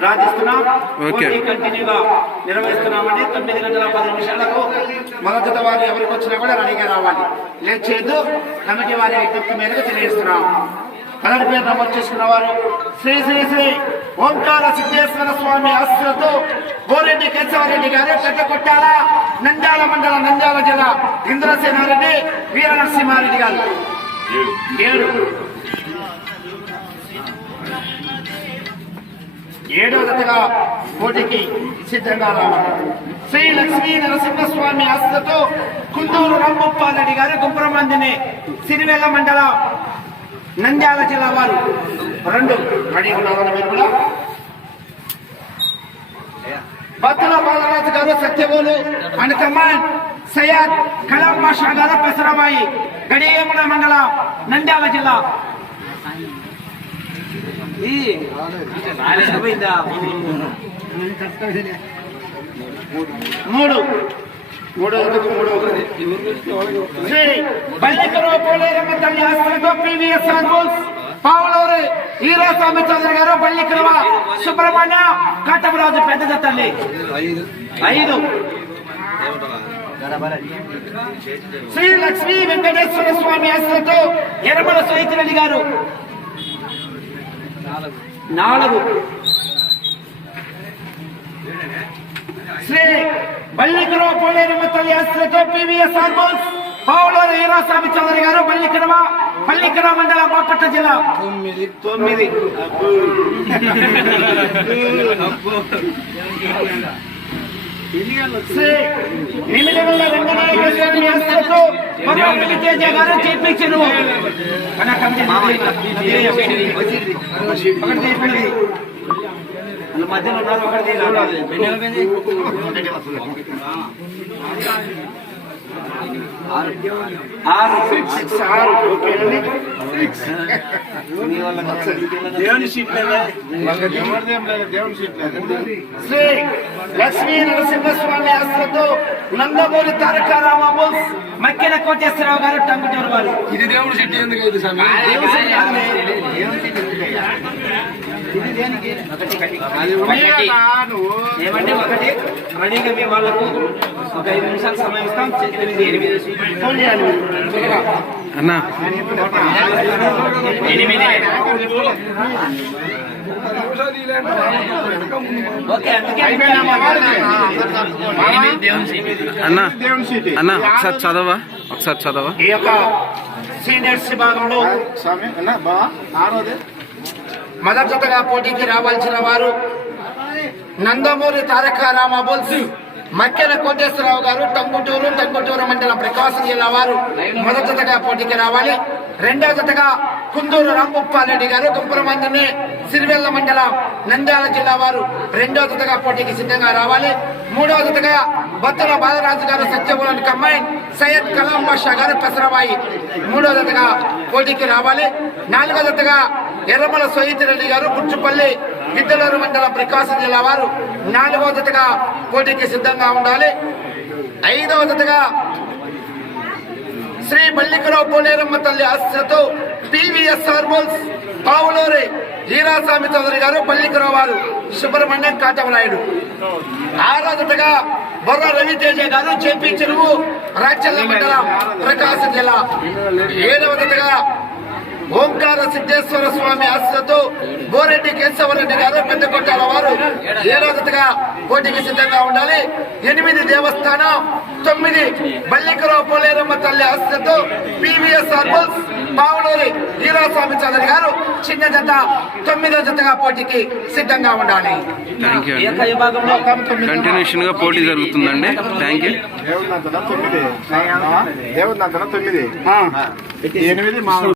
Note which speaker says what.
Speaker 1: ప్రార్థిస్తున్నాం. కంటిన్యూగా నిర్వహిస్తున్నామండి. తొమ్మిది గంటల పది నిమిషాలకు మొదటి వారు ఎవరికి వచ్చినా కూడా రెడీగా రావాలి. లేట్ చేయొద్దు కమిటీ వారి విజ్ఞప్తి మేరకు తెలియజేస్తున్నాం. కలర్ పేరు నమోదు చేసుకున్న వారు శ్రీ శ్రీ శ్రీ ఓంకార సిద్ధేశ్వర స్వామి ఆస్తులతో గోరెడ్డి కేశవరెడ్డి గారు కొట్టాల నంద్యాల మండల నంద్యాల జిల్లా ఇంద్రసేనారెడ్డి వీర నరసింహారెడ్డి గారు ఏడు. ఏడో జతగా పోటీకి సిద్ధంగా రావాలి శ్రీ లక్ష్మీ నరసింహస్వామి ఆస్తులతో కుందూరు రాంగోపాల్ గారు గుంపురమందిని సిరివెల్ల మండల నంద్యాల జిల్లా వారు. రెండు రెడీ ఉన్నారన్న మీరు కూడా? బత్తుల బాలరాజు గారు సత్యగోలు and command Syed Kalam Masha గారు పెసరబాయి గడియముల మండల నంద్యాల జిల్లా. మూడు. మూడో జతకు మూడో శ్రీ బల్లికరో పోలేరమ్మ తల్లి ఆస్తులతో పివిఎస్ ఆర్మోల్స్ పావులూరు ఈరాస్వామి చౌదరి గారు బల్లికరవ సుబ్రహ్మణ్య కట్టమరాజు పెద్ద తల్లి. ఐదు. శ్రీ లక్ష్మీ వెంకటేశ్వర స్వామి ఆస్తులతో ఎరమల సుహితిరెడ్డి గారు నాలుగు. శ్రీ బల్లికరవ పోలేరమ్మ తల్లి ఆస్తులతో పివిఎస్ ఆర్మోల్స్ పావులూరు ఈరాస్వామి చౌదరి గారు బల్లికరవ బల్లికరవ మండలం బాపట్ల జిల్లా. తొమ్మిది. తొమ్మిది. నిమిడగల్ల రంగనాయక స్వామి గారు మన కమిటీ ఒకటి తీయండి. మధ్యలో ఉన్నారు ఒకటి
Speaker 2: దేవుని సీట్ దేవుని సీట్
Speaker 1: శ్రీ లక్ష్మీ నరసింహస్వామి ఆస్తులతో నందమూరి తారక మక్కెల కోటేశ్వరరావు గారు టంగుటూరు వారు
Speaker 2: ఇది దేవుని సీట్ ఎందుకు ఇది స్వామి అది ఉండేదా నువ్వు
Speaker 1: ఏమంటే ఒకటి? రెడీగా మీ వాళ్ళకు ఒక ఐదు నిమిషాలు సమయం ఇస్తాం. ఎనిమిది ఎనిమిది ఫోన్ చేయాలి. మీరు. త్వరగా.
Speaker 3: అన్నా
Speaker 1: ఎనిమిది.
Speaker 3: అన్నా.
Speaker 2: దేవుని సీట్
Speaker 3: అన్నా ఒకసారి చదవా? ఒకసారి చదవా?
Speaker 1: ఈ యొక్క సీనియర్స్ విభాగంలో
Speaker 2: స్వామి అన్న బా ఆరోదే.
Speaker 1: మొదటగా పోటీకి రావాల్సిన వారు నందమూరి తారక రామబోల్స్ మక్కెల కోటేశ్వరరావు గారు టంగుటూరు టంగుటూరు మండల ప్రకాశం జిల్లా వారు మొదటగా పోటీకి రావాలి. రెండవ జతగా కుందూరు రాంగోపాల్ గారు గుంపురమందిని సిరివెల్ల మండలం నంద్యాల జిల్లా వారు రెండో జతగా పోటీకి సిద్ధంగా రావాలి. మూడవ జతగా బాలరాజు గారు సత్యపురానికి కమ్మాయి సయ్యద్ కలాం బాషా గారు పెసరబాయి మూడవ జతగా పోటీకి రావాలి. నాలుగో జతగా ఎర్రమల రెడ్డి గారు గుర్చుపల్లి గిద్దలూరు మండలం ప్రకాశం జిల్లా వారు. నాలుగవ జతగా పోటీకి సిద్ధంగా ఉండాలి. ఐదవ జతగా శ్రీ మల్లికరావు పోలేరమ్మ తల్లి ఆశతో పివిఎస్ హార్మోన్స్ పావులూరి హీరాస్వామి చౌదరి గారు పల్లికరావు వారు సుబ్రహ్మణ్యం కాటమరాయుడు. ఆరో బొర్ర రవితేజ గారు చేపి రాచల్ల మండలం ప్రకాశం జిల్లా. ఏడవ ఓంకార సిద్ధేశ్వర స్వామి ఆశతో బోరెడ్డి కేశవరెడ్డి గారు పెద్ద కొట్టాల వారు. ఏడో పోటీకి సిద్ధంగా ఉండాలి. ఎనిమిది దేవస్థానం తొమ్మిది బల్లికరావు పోలేరమ్మ తల్లి ఆశతో పివిఎస్ ఆర్మల్స్ పావులూరి వీరాస్వామి చౌదరి గారు చిన్న జత తొమ్మిదో జతగా పోటీకి సిద్ధంగా ఉండాలి.
Speaker 3: కంటిన్యూషన్గా పోటీ జరుగుతుందండి. థ్యాంక్ యూ
Speaker 2: తొమ్మిది. ఎనిమిది మా